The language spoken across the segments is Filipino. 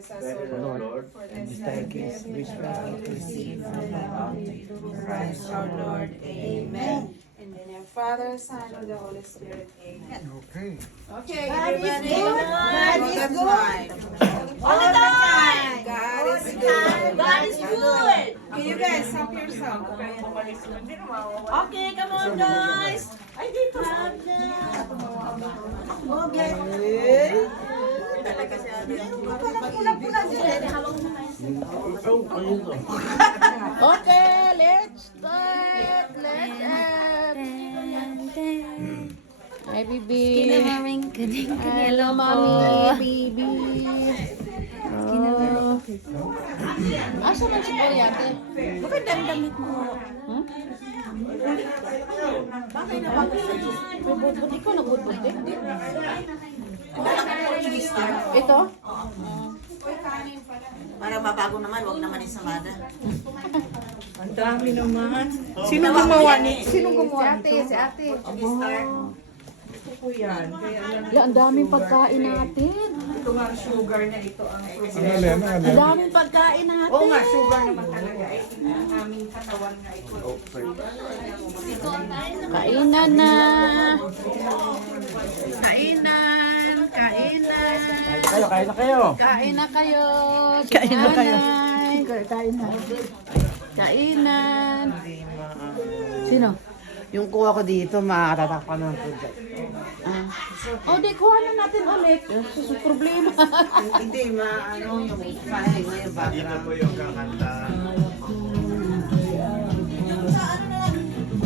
Bless us, O Lord, for this thy gift which we have received from thy bounty through Christ our Lord. Amen. In the name of Father, Son, and the Holy Spirit. Amen. Okay. Okay, God is everybody. good. God is good. All the time. God All is the good. time. God is good. Okay, you guys, help yourself. Okay, come on, guys. Ay, dito. Okay. Talaga siya. Meron ka palang pula-pula dyan. Okay, let's start. Let's Hi, baby. Hello, mommy, baby. Asa man si Boy, ate? Bakit damit mo? Bakit na ba gusto niyo? Budbud, ikaw nagbudbud eh? Ito? Para mabago naman, wag naman isamada. Ang dami naman. Sino gumawa ni? Sino gumawa Si ate, si ate. Ito po yan. Kaya lang, Ya, ang daming pagkain natin. ito nga sugar na ito ang Ano problema. yan? Ano Ang yan? daming pagkain natin. Oo nga, sugar naman talaga. Ay, ang aming katawan nga ito. Kainan na. Kainan. Kainan. Kayo, kain na kayo. Kain na kayo. Kain na kayo. Kain na. Kainan. Sino? Yung kuha ko dito, makatatakpan ng tubig. O, di, kuha na natin ulit. Problema. Hindi, maano yung family mo yung background. po yung kakanta.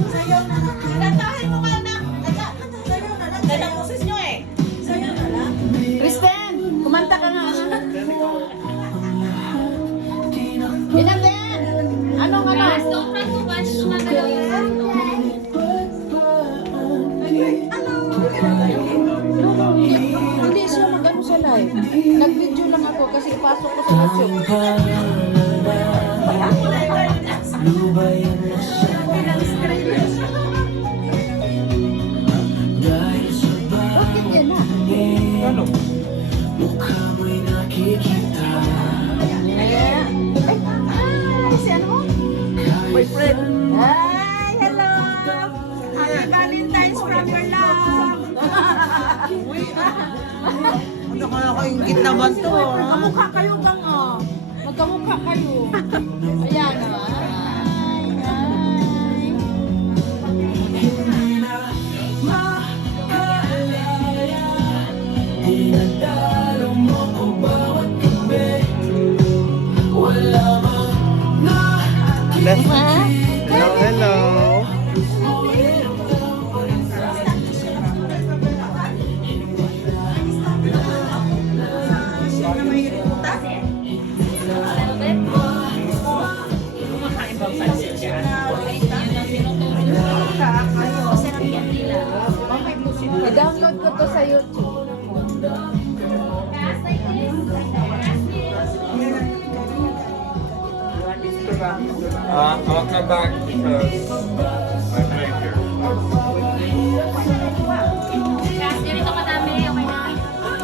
Sayaw na lang. Kantahin mo ka na. Sayaw na lang. Ganda boses nyo eh. Sayaw na lang. Kristen, kumanta ka nga. Inatin! Anong ano? Sobrang tubad sumagalaw. Hindi siya mag-ano sa live. Nag-video lang ako kasi ipasok ko sa YouTube. Bakit yan na? Ano? Ay, si ano mo? Boyfriend. Ay, hello! Happy Valentine's from your love! Ano kaya kaingit naman to? Magkamukha kayo bang oh? Magkamukha kayo. Ayan ah. Ay, ay. Hello, hello. I-download ko to sa YouTube. I'll come back because